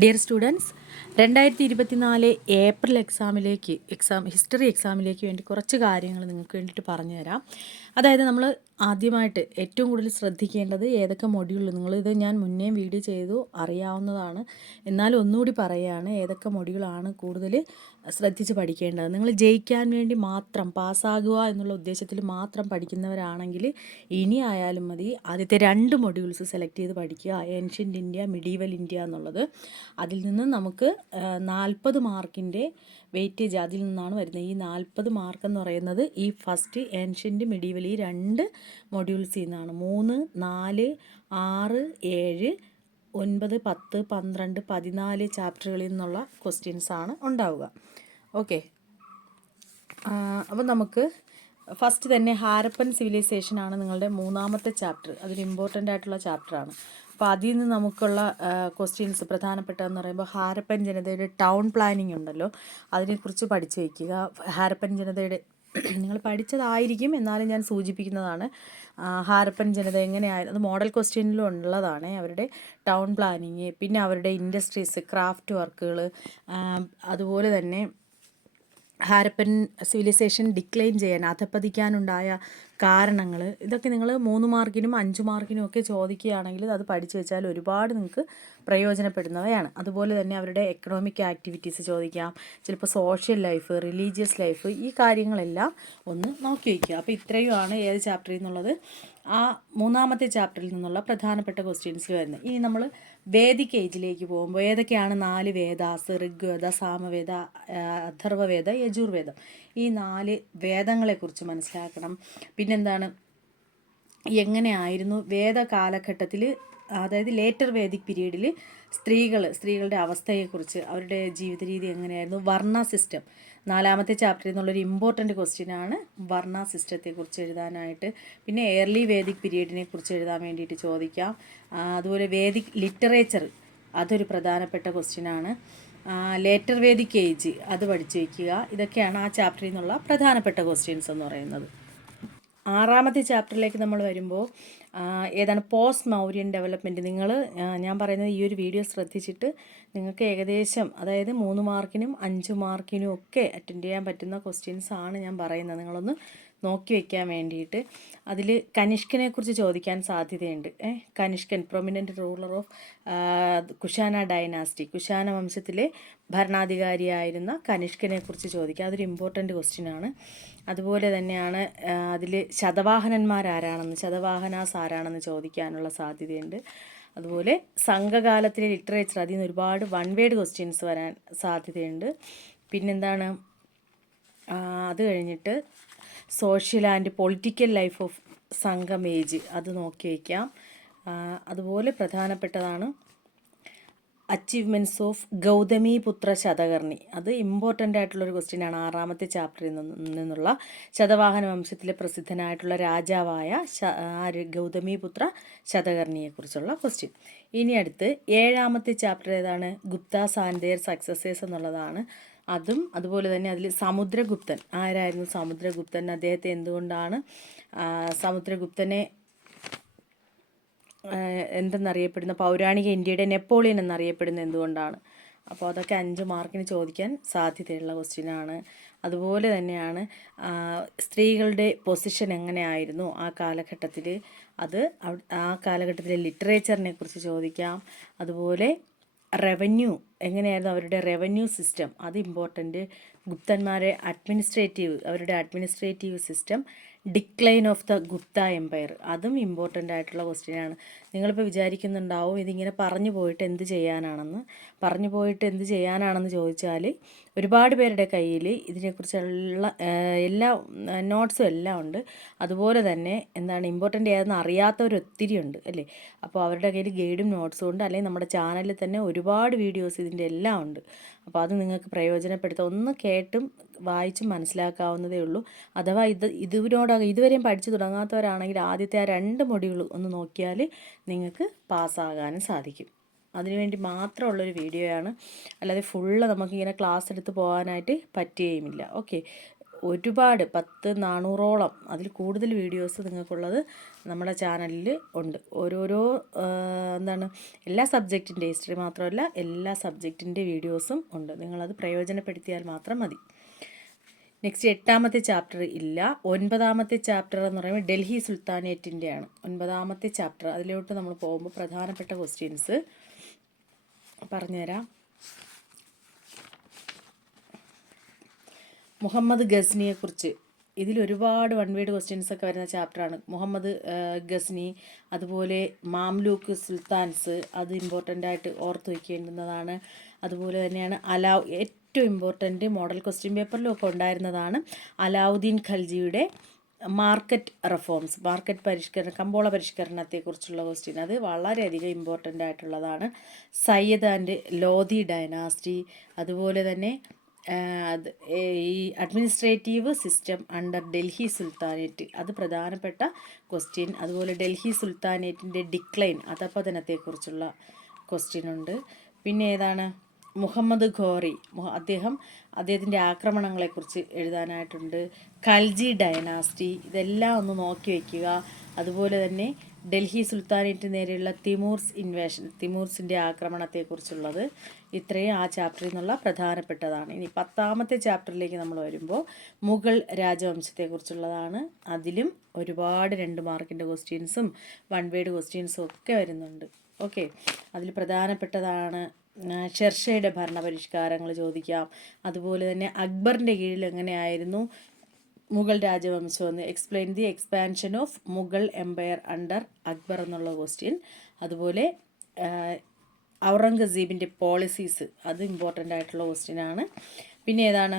Dear students രണ്ടായിരത്തി ഇരുപത്തിനാല് April എക്സാമിലേക്ക് എക്സാം ഹിസ്റ്ററി എക്സാമിലേക്ക് വേണ്ടി കുറച്ച് കാര്യങ്ങൾ നിങ്ങൾക്ക് വേണ്ടിയിട്ട് പറഞ്ഞുതരാം. അതായത് നമ്മൾ ആദ്യമായിട്ട് ഏറ്റവും കൂടുതൽ ശ്രദ്ധിക്കേണ്ടത് ഏതൊക്കെ മൊഡ്യൂളിൽ നിങ്ങളിത് ഞാൻ മുന്നേ വീഡിയോ ചെയ്തു അറിയാവുന്നതാണ്. എന്നാലും ഒന്നുകൂടി പറയുകയാണ് ഏതൊക്കെ മൊഡ്യൂളാണ് കൂടുതൽ ശ്രദ്ധിച്ച് പഠിക്കേണ്ടത്. നിങ്ങൾ ജയിക്കാൻ വേണ്ടി മാത്രം പാസ്സാകുക എന്നുള്ള ഉദ്ദേശത്തിൽ മാത്രം പഠിക്കുന്നവരാണെങ്കിൽ ഇനി ആയാലും മതി ആദ്യത്തെ രണ്ട് മൊഡ്യൂൾസ് സെലക്ട് ചെയ്ത് പഠിക്കുക. ഏൻഷ്യന്റ് ഇന്ത്യ മിഡീവൽ ഇന്ത്യ എന്നുള്ളത്. അതിൽ നിന്ന് നമുക്ക് നാൽപ്പത് മാർക്കിന്റെ വെയിറ്റേജ് അതിൽ നിന്നാണ് വരുന്നത്. ഈ നാൽപ്പത് മാർക്ക് എന്ന് പറയുന്നത് ഈ ഫസ്റ്റ് ഏൻഷ്യന്റ് മിഡീവൽ ഈ രണ്ട് മൊഡ്യൂൾസിൽ നിന്നാണ്. മൂന്ന് നാല് ആറ് ഏഴ് ഒൻപത് പത്ത് പന്ത്രണ്ട് പതിനാല് ചാപ്റ്ററുകളിൽ നിന്നുള്ള ക്വസ്റ്റ്യൻസ് ആണ് ഉണ്ടാവുക. ഓക്കെ അപ്പോൾ നമുക്ക് ഫസ്റ്റ് തന്നെ ഹാരപ്പൻ സിവിലൈസേഷൻ ആണ് നിങ്ങളുടെ മൂന്നാമത്തെ ചാപ്റ്റർ അതൊരു ഇമ്പോർട്ടന്റ് ആയിട്ടുള്ള ചാപ്റ്ററാണ് അപ്പോൾ അതിൽ നിന്ന് നമുക്കുള്ള ക്വസ്റ്റ്യൻസ് പ്രധാനപ്പെട്ടതെന്ന് പറയുമ്പോൾ ഹാരപ്പൻ ജനതയുടെ ടൗൺ പ്ലാനിങ് ഉണ്ടല്ലോ. അതിനെക്കുറിച്ച് പഠിച്ചു വയ്ക്കുക ഹാരപ്പൻ ജനതയുടെ നിങ്ങൾ പഠിച്ചതായിരിക്കും എന്നാലും ഞാൻ സൂചിപ്പിക്കുന്നതാണ്. ഹാരപ്പൻ ജനത എങ്ങനെയായിരുന്നു? അത് മോഡൽ ക്വസ്റ്റ്യനിലും ഉള്ളതാണ് അവരുടെ ടൗൺ പ്ലാനിങ് പിന്നെ അവരുടെ ഇൻഡസ്ട്രീസ് ക്രാഫ്റ്റ് വർക്കുകൾ അതുപോലെ തന്നെ ഹാരപ്പൻ സിവിലൈസേഷൻ ഡിക്ലൈൻ ചെയ്യാൻ അധപ്പതിക്കാനുണ്ടായ കാരണങ്ങൾ ഇതൊക്കെ നിങ്ങൾ മൂന്ന് മാർക്കിനും അഞ്ച് മാർക്കിനും ഒക്കെ ചോദിക്കുകയാണെങ്കിൽ അത് പഠിച്ചു വെച്ചാൽ ഒരുപാട് നിങ്ങൾക്ക് പ്രയോജനപ്പെടുന്നവയാണ്. അതുപോലെ തന്നെ അവരുടെ എക്കണോമിക് ആക്ടിവിറ്റീസ് ചോദിക്കാം ചിലപ്പോൾ സോഷ്യൽ ലൈഫ് റിലീജിയസ് ലൈഫ് ഈ കാര്യങ്ങളെല്ലാം ഒന്ന് നോക്കി വയ്ക്കുക അപ്പോൾ ഇത്രയുമാണ് ഏത് ചാപ്റ്ററിൽ നിന്നുള്ളത്. ആ മൂന്നാമത്തെ ചാപ്റ്ററിൽ നിന്നുള്ള പ്രധാനപ്പെട്ട ക്വസ്റ്റ്യൻസിൽ വരുന്നത്. ഇനി നമ്മൾ വേദിക് ഏജിലേക്ക് പോകുമ്പോൾ ഏതൊക്കെയാണ് നാല് വേദാസ് ഋഗ്വേദ സാമവേദ അഥർവവേദ യജുർവേദം? ഈ നാല് വേദങ്ങളെക്കുറിച്ച് മനസ്സിലാക്കണം. പിന്നെന്താണ്? എങ്ങനെയായിരുന്നു വേദ കാലഘട്ടത്തിൽ അതായത് ലേറ്റർ വേദിക് പീരീഡിൽ സ്ത്രീകൾ സ്ത്രീകളുടെ അവസ്ഥയെക്കുറിച്ച് അവരുടെ ജീവിത രീതി എങ്ങനെയായിരുന്നു? വർണ സിസ്റ്റം. നാലാമത്തെ ചാപ്റ്ററിൽ നിന്നുള്ളൊരു ഇമ്പോർട്ടന്റ് ക്വസ്റ്റ്യൻ ആണ് വർണ സിസ്റ്റത്തെക്കുറിച്ച് എഴുതാനായിട്ട്. പിന്നെ എയർലി വേദിക് പീരീഡിനെ കുറിച്ച് എഴുതാൻ വേണ്ടിയിട്ട് ചോദിക്കാം. അതുപോലെ വേദിക് ലിറ്ററേച്ചർ അതൊരു പ്രധാനപ്പെട്ട ക്വസ്റ്റ്യനാണ് ലേറ്റർ വേദിക് ഏജ് അത് പഠിച്ചു വയ്ക്കുക ഇതൊക്കെയാണ് ആ ചാപ്റ്ററിൽ നിന്നുള്ള പ്രധാനപ്പെട്ട ക്വസ്റ്റ്യൻസ് എന്ന് പറയുന്നത്. ആറാമത്തെ ചാപ്റ്ററിലേക്ക് നമ്മൾ വരുമ്പോൾ ഏതാണ് പോസ്റ്റ് മൗര്യൻ ഡെവലപ്മെന്റ് നിങ്ങൾ ഞാൻ പറയുന്നത് ഈ ഒരു വീഡിയോ ശ്രദ്ധിച്ചിട്ട് നിങ്ങൾക്ക് ഏകദേശം അതായത് മൂന്ന് മാർക്കിനും അഞ്ച് മാർക്കിനും ഒക്കെ അറ്റൻഡ് ചെയ്യാൻ പറ്റുന്ന ക്വസ്റ്റ്യൻസ് ആണ് ഞാൻ പറയുന്നത്. നിങ്ങളൊന്ന് നോക്കി വെക്കാൻ വേണ്ടിയിട്ട് അതിൽ കനിഷ്കനെ കുറിച്ച് ചോദിക്കാൻ സാധ്യതയുണ്ട്. കനിഷ്കൻ prominent ruler of Kushana dynasty Kushana വംശത്തിലെ ഭരണാധികാരിയായിരുന്ന കനിഷ്കനെ കുറിച്ച് ചോദിക്കുക അതൊരു ഇമ്പോർട്ടന്റ് ക്വസ്റ്റ്യൻ ആണ്. അതുപോലെ തന്നെയാണ് അതിൽ ശതവാഹനന്മാരാരാണെന്ന് ശതവാഹനാസ് ആരാണെന്ന് ചോദിക്കാനുള്ള സാധ്യതയുണ്ട്. അതുപോലെ സംഘകാലത്തിലെ ലിറ്ററേച്ചർ അതിൽ നിന്ന് ഒരുപാട് വൺ വേഡ് ക്വസ്റ്റ്യൻസ് വരാൻ സാധ്യതയുണ്ട്. പിന്നെന്താണ്? അത് കഴിഞ്ഞിട്ട് social and political life of Sangam age അത് നോക്കി വയ്ക്കാം അതുപോലെ പ്രധാനപ്പെട്ടതാണ് അച്ചീവ്മെന്റ്സ് ഓഫ് ഗൗതമി പുത്ര ശതകർണി. അത് ഇമ്പോർട്ടന്റ് ആയിട്ടുള്ളൊരു ക്വസ്റ്റ്യൻ ആണ്. ആറാമത്തെ ചാപ്റ്ററിൽ നിന്നുള്ള ശതവാഹന വംശത്തിലെ പ്രസിദ്ധനായിട്ടുള്ള രാജാവായ ആര്? ഗൗതമി പുത്ര ശതകർണിയെക്കുറിച്ചുള്ള ക്വസ്റ്റ്യൻ ഇനി അടുത്ത് ഏഴാമത്തെ ചാപ്റ്റർ ഏതാണ്? ഗുപ്ത ആൻഡ് ദെയർ സക്സസേഴ്സ് എന്നുള്ളതാണ്. അതും അതുപോലെ തന്നെ അതിൽ സമുദ്രഗുപ്തൻ. ആരായിരുന്നു സമുദ്രഗുപ്തൻ? അദ്ദേഹത്തെ എന്തുകൊണ്ടാണ് സമുദ്രഗുപ്തനെ എന്തെന്നറിയപ്പെടുന്ന പൗരാണിക ഇന്ത്യയുടെ നെപ്പോളിയൻ എന്നറിയപ്പെടുന്ന എന്തുകൊണ്ടാണ്? അപ്പോൾ അതൊക്കെ അഞ്ച് മാർക്കിന് ചോദിക്കാൻ സാധ്യതയുള്ള ക്വസ്റ്റ്യനാണ്. അതുപോലെ തന്നെയാണ് സ്ത്രീകളുടെ പൊസിഷൻ എങ്ങനെയായിരുന്നു ആ കാലഘട്ടത്തിൽ അത് ആ കാലഘട്ടത്തിലെ ലിറ്ററേച്ചറിനെ കുറിച്ച് ചോദിക്കാം. അതുപോലെ റവന്യൂ എങ്ങനെയായിരുന്നു അവരുടെ റവന്യൂ സിസ്റ്റം അത് ഇമ്പോർട്ടന്റ് ഗുപ്തന്മാരെ അഡ്മിനിസ്ട്രേറ്റീവ് അവരുടെ administrative system decline of the Gupta empire അതും ഇമ്പോർട്ടന്റ് ആയിട്ടുള്ള ക്വസ്റ്റ്യനാണ് നിങ്ങളിപ്പോൾ വിചാരിക്കുന്നുണ്ടാവും ഇതിങ്ങനെ പറഞ്ഞു പോയിട്ട് എന്ത് ചെയ്യാനാണെന്ന്. പറഞ്ഞു പോയിട്ട് എന്ത് ചെയ്യാനാണെന്ന് ചോദിച്ചാൽ ഒരുപാട് പേരുടെ കയ്യിൽ ഇതിനെക്കുറിച്ചുള്ള എല്ലാ നോട്ട്സും എല്ലാം ഉണ്ട്. അതുപോലെ തന്നെ എന്താണ് ഇമ്പോർട്ടന്റ് ഏതെന്ന് അറിയാത്തവർ ഒത്തിരി ഉണ്ട് അല്ലേ? അപ്പോൾ അവരുടെ കയ്യിൽ ഗൈഡും നോട്ട്സും ഉണ്ട്. അല്ലെങ്കിൽ നമ്മുടെ ചാനലിൽ തന്നെ ഒരുപാട് വീഡിയോസ് ഇതിന്റെ എല്ലാം ഉണ്ട്. അപ്പോൾ അത് നിങ്ങൾക്ക് പ്രയോജനപ്പെടുത്താം. ഒന്ന് കേട്ടും വായിച്ചും മനസ്സിലാക്കാവുന്നതേ ഉള്ളൂ. അഥവാ ഇത് ഇതിനോട് ഇതുവരെയും പഠിച്ചു തുടങ്ങാത്തവരാണെങ്കിൽ ആദ്യത്തെ ആ രണ്ട് മൊഡ്യൂൾ ഒന്ന് നോക്കിയാൽ നിങ്ങൾക്ക് പാസ്സാകാനും സാധിക്കും. അതിനുവേണ്ടി മാത്രമുള്ളൊരു വീഡിയോയാണ്. അല്ലാതെ ഫുള്ള് നമുക്കിങ്ങനെ ക്ലാസ് എടുത്ത് പോകാനായിട്ട് പറ്റുകയുമില്ല. ഓക്കെ ഒരുപാട് പത്ത് നാനൂറോളം അതിൽ കൂടുതൽ വീഡിയോസ് നിങ്ങൾക്കുള്ളത് നമ്മുടെ ചാനലിൽ ഉണ്ട്. ഓരോരോ എന്താണ് എല്ലാ സബ്ജക്റ്റിന്റെ ഹിസ്റ്ററി മാത്രമല്ല എല്ലാ സബ്ജക്റ്റിന്റെ വീഡിയോസും ഉണ്ട്. നിങ്ങളത് പ്രയോജനപ്പെടുത്തിയാൽ മാത്രം മതി. നെക്സ്റ്റ് എട്ടാമത്തെ ചാപ്റ്റർ ഇല്ല. ഒൻപതാമത്തെ ചാപ്റ്റർ എന്ന് പറയുമ്പോൾ ഡൽഹി സുൽത്താനേറ്റിന്റെയാണ് ഒൻപതാമത്തെ ചാപ്റ്റർ അതിലോട്ട് നമ്മൾ പോകുമ്പോൾ പ്രധാനപ്പെട്ട ക്വസ്റ്റ്യൻസ് പറഞ്ഞുതരാം. മുഹമ്മദ് ഗസ്നിയെക്കുറിച്ച് ഇതിൽ ഒരുപാട് വൺ വേഡ് ക്വസ്റ്റ്യൻസ് ഒക്കെ വരുന്ന ചാപ്റ്ററാണ് മുഹമ്മദ് ഗസ്നി അതുപോലെ മാംലൂക്ക് സുൽത്താൻസ് അത് ഇമ്പോർട്ടന്റ് ആയിട്ട് ഓർത്ത് വയ്ക്കേണ്ടുന്നതാണ്. അതുപോലെ തന്നെയാണ് അലാവ് ഏറ്റവും ഇമ്പോർട്ടന്റ് മോഡൽ ക്വസ്റ്റ്യൻ പേപ്പറിലും ഒക്കെ ഉണ്ടായിരുന്നതാണ് അലാവുദ്ദീൻ ഖൽജിയുടെ മാർക്കറ്റ് റിഫോംസ് മാർക്കറ്റ് പരിഷ്കരണം കമ്പോള പരിഷ്കരണത്തെക്കുറിച്ചുള്ള ക്വസ്റ്റ്യൻ അത് വളരെയധികം ഇമ്പോർട്ടന്റ് ആയിട്ടുള്ളതാണ്. സയ്യദ് ആൻഡ് ലോധി ഡൈനാസ്റ്റി അതുപോലെ തന്നെ ഈ administrative system under Delhi sultanate. അത് പ്രധാനപ്പെട്ട ക്വസ്റ്റ്യൻ അതുപോലെ ഡൽഹി സുൽത്താനേറ്റിന്റെ ഡിക്ലൈൻ അധപതനത്തെക്കുറിച്ചുള്ള ക്വസ്റ്റ്യൻ ഉണ്ട്. പിന്നെ ഏതാണ്? മുഹമ്മദ് ഘോറി അദ്ദേഹം അദ്ദേഹത്തിന്റെ ആക്രമണങ്ങളെക്കുറിച്ച് എഴുതാനായിട്ടുണ്ട്. കൽജി ഡൈനാസ്റ്റി ഇതെല്ലാം ഒന്ന് നോക്കി വയ്ക്കുക അതുപോലെ തന്നെ ഡൽഹി സുൽത്താനേറ്റ് നേരെയുള്ള തിമൂർസ് ഇൻവേഷൻ തിമൂർസിന്റെ ആക്രമണത്തെക്കുറിച്ചുള്ളത് ഇത്രയും ആ ചാപ്റ്ററിൽ നിന്നുള്ള പ്രധാനപ്പെട്ടതാണ്. ഇനി പത്താമത്തെ ചാപ്റ്ററിലേക്ക് നമ്മൾ വരുമ്പോൾ മുഗൾ രാജവംശത്തെക്കുറിച്ചുള്ളതാണ്. അതിലും ഒരുപാട് രണ്ട് മാർക്കിന്റെ ക്വസ്റ്റ്യൻസും വൺ വേഡ് ക്വസ്റ്റ്യൻസും ഒക്കെ വരുന്നുണ്ട്. ഓക്കെ. അതിൽ പ്രധാനപ്പെട്ടതാണ് ഷെർഷയുടെ ഭരണപരിഷ്കാരങ്ങൾ ചോദിക്കാം. അതുപോലെ തന്നെ അക്ബറിന്റെ കീഴിൽ എങ്ങനെയായിരുന്നു മുഗൾ രാജവംശം എന്ന് explain the expansion of Mughal empire under Akbar എന്നുള്ള ക്വസ്റ്റ്യൻ അതുപോലെ ഔറംഗസീബിന്റെ പോളിസീസ് അത് ഇമ്പോർട്ടന്റ് ആയിട്ടുള്ള ക്വസ്റ്റ്യൻ ആണ്. പിന്നെ ഏതാണ്?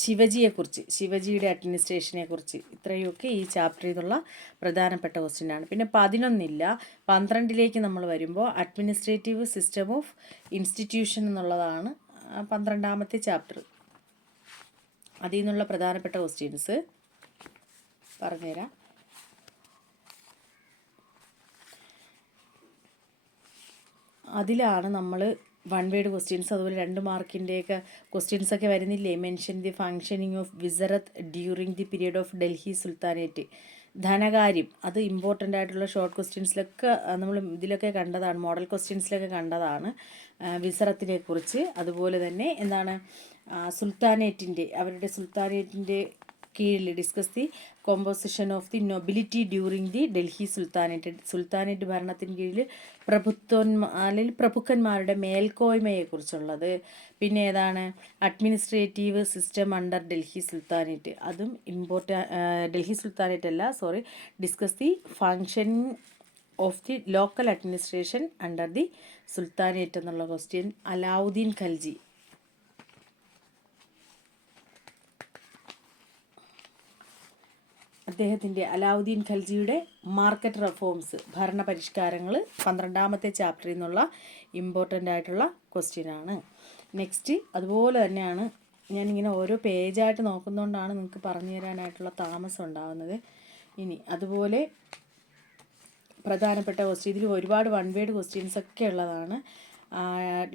ശിവജിയെക്കുറിച്ച് ശിവജിയുടെ അഡ്മിനിസ്ട്രേഷനെക്കുറിച്ച് ഇത്രയൊക്കെ ഈ ചാപ്റ്ററിൽ നിന്നുള്ള പ്രധാനപ്പെട്ട ക്വസ്റ്റ്യൻ ആണ് പിന്നെ പതിനൊന്നില്ല പന്ത്രണ്ടിലേക്ക് നമ്മൾ വരുമ്പോൾ അഡ്മിനിസ്ട്രേറ്റീവ് സിസ്റ്റം ഓഫ് ഇൻസ്റ്റിറ്റ്യൂഷൻ എന്നുള്ളതാണ് പന്ത്രണ്ടാമത്തെ ചാപ്റ്റർ. അതിൽ നിന്നുള്ള പ്രധാനപ്പെട്ട ക്വസ്റ്റ്യൻസ് പറഞ്ഞുതരാം. അതിലാണ് നമ്മൾ വൺ വേഡ് ക്വസ്റ്റ്യൻസ് അതുപോലെ രണ്ട് മാർക്കിന്റെയൊക്കെ ക്വസ്റ്റ്യൻസ് ഒക്കെ വരുന്നില്ലേ? Mention the functioning of wizarat during the period of Delhi sultanate ധനകാര്യം അത് ഇമ്പോർട്ടന്റ് ആയിട്ടുള്ള ഷോർട്ട് ക്വസ്റ്റ്യൻസിലൊക്കെ നമ്മൾ ഇതിലൊക്കെ കണ്ടതാണ് മോഡൽ ക്വസ്റ്റ്യൻസിലൊക്കെ കണ്ടതാണ് വിസറത്തിനെ കുറിച്ച്. അതുപോലെ തന്നെ എന്താണ് സുൽത്താനേറ്റിന്റെ അവരുടെ സുൽത്താനേറ്റിന്റെ കീഴിൽ discuss the composition of the nobility during the Delhi sultanate sultanate ഭരണത്തിന് കീഴിൽ പ്രഭുത്വന്മാ അല്ലെങ്കിൽ പ്രഭുക്കന്മാരുടെ മേൽക്കോയ്മയെക്കുറിച്ചുള്ളത്. പിന്നെ ഏതാണ്? Administrative system under Delhi sultanate അതും ഇമ്പോർട്ട ഡൽഹി സുൽത്താനേറ്റ് അല്ല sorry discuss the function of the local administration under the sultanate എന്നുള്ള ക്വസ്റ്റ്യൻ അലാവുദ്ദീൻ ഖൽജി. അദ്ദേഹത്തിന്റെ അലാവുദ്ദീൻ ഖൽജിയുടെ മാർക്കറ്റ് റിഫോംസ് ഭരണ പരിഷ്കാരങ്ങൾ പന്ത്രണ്ടാമത്തെ ചാപ്റ്ററിൽ നിന്നുള്ള ഇമ്പോർട്ടന്റ് ആയിട്ടുള്ള ക്വസ്റ്റ്യൻ ആണ്. നെക്സ്റ്റ് അതുപോലെ തന്നെയാണ് ഞാനിങ്ങനെ ഓരോ പേജായിട്ട് നോക്കുന്നതുകൊണ്ടാണ് നിങ്ങൾക്ക് പറഞ്ഞു തരാനായിട്ടുള്ള താമസം ഉണ്ടാകുന്നത് ഇനി അതുപോലെ പ്രധാനപ്പെട്ട ക്വസ്റ്റ്യൻ ഇതിൽ ഒരുപാട് വൺ വേഡ് ക്വസ്റ്റ്യൻസ് ഒക്കെ ഉള്ളതാണ്.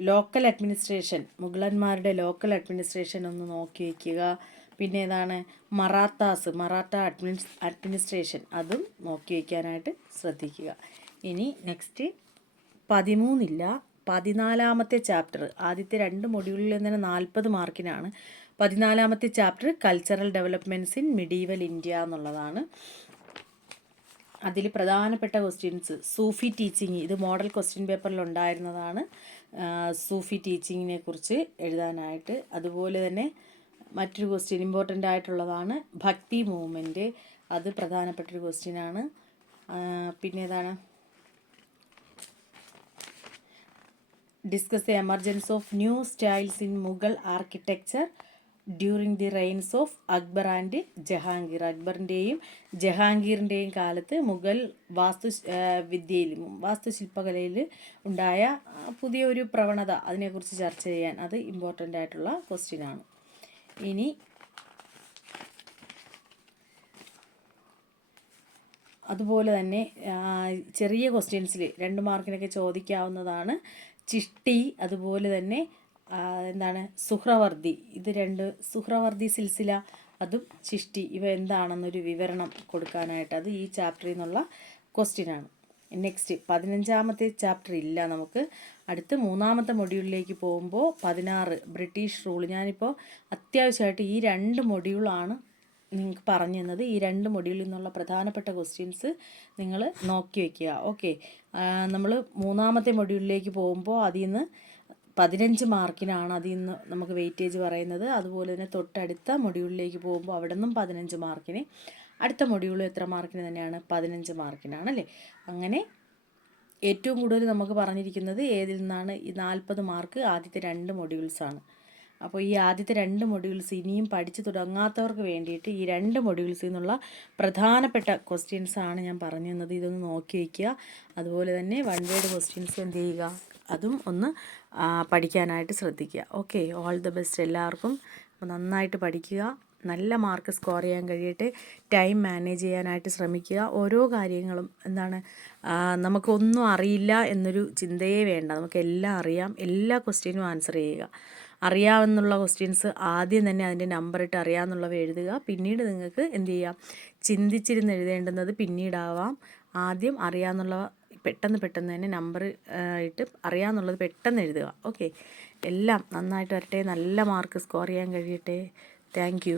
ലോക്കൽ അഡ്മിനിസ്ട്രേഷൻ മുഗളന്മാരുടെ ലോക്കൽ അഡ്മിനിസ്ട്രേഷൻ ഒന്ന് നോക്കി വയ്ക്കുക പിന്നെ ഏതാണ്? മറാത്താസ് മറാത്ത അഡ്മിനിസ് അഡ്മിനിസ്ട്രേഷൻ. അതും നോക്കി വയ്ക്കാനായിട്ട് ശ്രദ്ധിക്കുക. ഇനി നെക്സ്റ്റ് പതിമൂന്നില്ല. പതിനാലാമത്തെ ചാപ്റ്റർ ആദ്യത്തെ രണ്ട് മൊഡ്യൂളിൽ തന്നെ നാൽപ്പത് മാർക്കിനാണ് പതിനാലാമത്തെ chapter cultural developments in medieval India എന്നുള്ളതാണ്. അതിൽ പ്രധാനപ്പെട്ട ക്വസ്റ്റ്യൻസ് സൂഫി ടീച്ചിങ് ഇത് മോഡൽ ക്വസ്റ്റ്യൻ പേപ്പറിൽ ഉണ്ടായിരുന്നതാണ്. സൂഫി ടീച്ചിങ്ങിനെ കുറിച്ച് എഴുതാനായിട്ട്. അതുപോലെ തന്നെ മറ്റൊരു ക്വസ്റ്റ്യൻ ഇമ്പോർട്ടന്റ് ആയിട്ടുള്ളതാണ് ഭക്തി മൂവ്മെന്റ് അത് പ്രധാനപ്പെട്ടൊരു ക്വസ്റ്റ്യനാണ് പിന്നെ ഏതാണ്? Discuss the emergence of new styles in Mughal architecture during the reigns of Akbar and Jahangir അക്ബറിന്റെയും ജഹാംഗീറിന്റെയും കാലത്ത് മുഗൾ വാസ്തു വിദ്യയിൽ വാസ്തുശില്പകലയിൽ ഉണ്ടായ പുതിയ ഒരു പ്രവണത അതിനെക്കുറിച്ച് ചർച്ച ചെയ്യാൻ അത് ഇമ്പോർട്ടന്റ് ആയിട്ടുള്ള ക്വസ്റ്റ്യൻ ആണ്. ഇനി അതുപോലെ തന്നെ ചെറിയ ക്വസ്റ്റ്യൻസിൽ രണ്ട് മാർക്കിനൊക്കെ ചോദിക്കാവുന്നതാണ്. ചിഷ്ടി അതുപോലെ തന്നെ എന്താണ് സുഹ്രവർദ്ധി ഇത് രണ്ട് സുഹ്രവർദ്ധി സിൽസില അതും ചിഷ്ടി. ഇവ എന്താണെന്നൊരു വിവരണം കൊടുക്കാനായിട്ട് അത് ഈ ചാപ്റ്ററിൽ നിന്നുള്ള ക്വസ്റ്റ്യനാണ്. നെക്സ്റ്റ് പതിനഞ്ചാമത്തെ ചാപ്റ്റർ ഇല്ല നമുക്ക്. അടുത്ത് മൂന്നാമത്തെ മൊഡ്യൂളിലേക്ക് പോകുമ്പോൾ പതിനാറ് ബ്രിട്ടീഷ് റൂൾ ഞാനിപ്പോൾ അത്യാവശ്യമായിട്ട് ഈ രണ്ട് മൊഡ്യൂളാണ് നിങ്ങൾക്ക് പറഞ്ഞു തന്നത്. ഈ രണ്ട് മൊഡ്യൂളിൽ നിന്നുള്ള പ്രധാനപ്പെട്ട ക്വസ്റ്റ്യൻസ് നിങ്ങൾ നോക്കി വയ്ക്കുക ഓക്കെ നമ്മൾ മൂന്നാമത്തെ മൊഡ്യൂളിലേക്ക് പോകുമ്പോൾ അതിൽ നിന്ന് പതിനഞ്ച് മാർക്കിനാണ് അതിൽ നിന്ന് നമുക്ക് വെയിറ്റേജ് പറയുന്നത്. അതുപോലെ തന്നെ തൊട്ടടുത്ത മൊഡ്യൂളിലേക്ക് പോകുമ്പോൾ അവിടെ നിന്നും പതിനഞ്ച് മാർക്കിന് അടുത്ത മൊഡ്യൂളും എത്ര മാർക്കിന് തന്നെയാണ്? പതിനഞ്ച് മാർക്കിനാണ് അല്ലേ? അങ്ങനെ ഏറ്റവും കൂടുതൽ നമുക്ക് പറഞ്ഞിരിക്കുന്നത് ഏതിൽ നിന്നാണ് ഈ നാൽപ്പത് മാർക്ക് ആദ്യത്തെ രണ്ട് മൊഡ്യൂൾസാണ് അപ്പോൾ ഈ ആദ്യത്തെ രണ്ട് മൊഡ്യൂൾസ് ഇനിയും പഠിച്ചു തുടങ്ങാത്തവർക്ക് വേണ്ടിയിട്ട് ഈ രണ്ട് മൊഡ്യൂൾസിൽ നിന്നുള്ള പ്രധാനപ്പെട്ട ക്വസ്റ്റ്യൻസ് ആണ് ഞാൻ പറഞ്ഞു തന്നത്. ഇതൊന്ന് നോക്കി വയ്ക്കുക അതുപോലെ തന്നെ വൺ വേഡ് ക്വസ്റ്റ്യൻസ് എന്ത് ചെയ്യുക? അതും ഒന്ന് പഠിക്കാനായിട്ട് ശ്രദ്ധിക്കുക. ഓക്കെ ഓൾ ദ ബെസ്റ്റ് എല്ലാവർക്കും. നന്നായിട്ട് പഠിക്കുക. നല്ല മാർക്ക് സ്കോർ ചെയ്യാൻ കഴിയട്ടെ ടൈം മാനേജ് ചെയ്യാനായിട്ട് ശ്രമിക്കുക. ഓരോ കാര്യങ്ങളും എന്താണ് നമുക്കൊന്നും അറിയില്ല എന്നൊരു ചിന്തയേ വേണ്ട. നമുക്ക് എല്ലാം അറിയാം. എല്ലാ ക്വസ്റ്റ്യനും ആൻസർ ചെയ്യുക. അറിയാമെന്നുള്ള ക്വസ്റ്റ്യൻസ് ആദ്യം തന്നെ അതിന്റെ നമ്പർ ഇട്ട് അറിയാമെന്നുള്ളവ എഴുതുക. പിന്നീട് നിങ്ങൾക്ക് എന്ത് ചെയ്യാം ചിന്തിച്ചിരുന്ന് എഴുതേണ്ടുന്നത് പിന്നീടാവാം. ആദ്യം അറിയാമെന്നുള്ള പെട്ടെന്ന് പെട്ടെന്ന് തന്നെ നമ്പർ ഇട്ട് അറിയാമെന്നുള്ളത് പെട്ടെന്ന് എഴുതുക. ഓക്കെ. എല്ലാം നന്നായിട്ട് വരട്ടെ. നല്ല മാർക്ക് സ്കോർ ചെയ്യാൻ കഴിയട്ടെ. താങ്ക്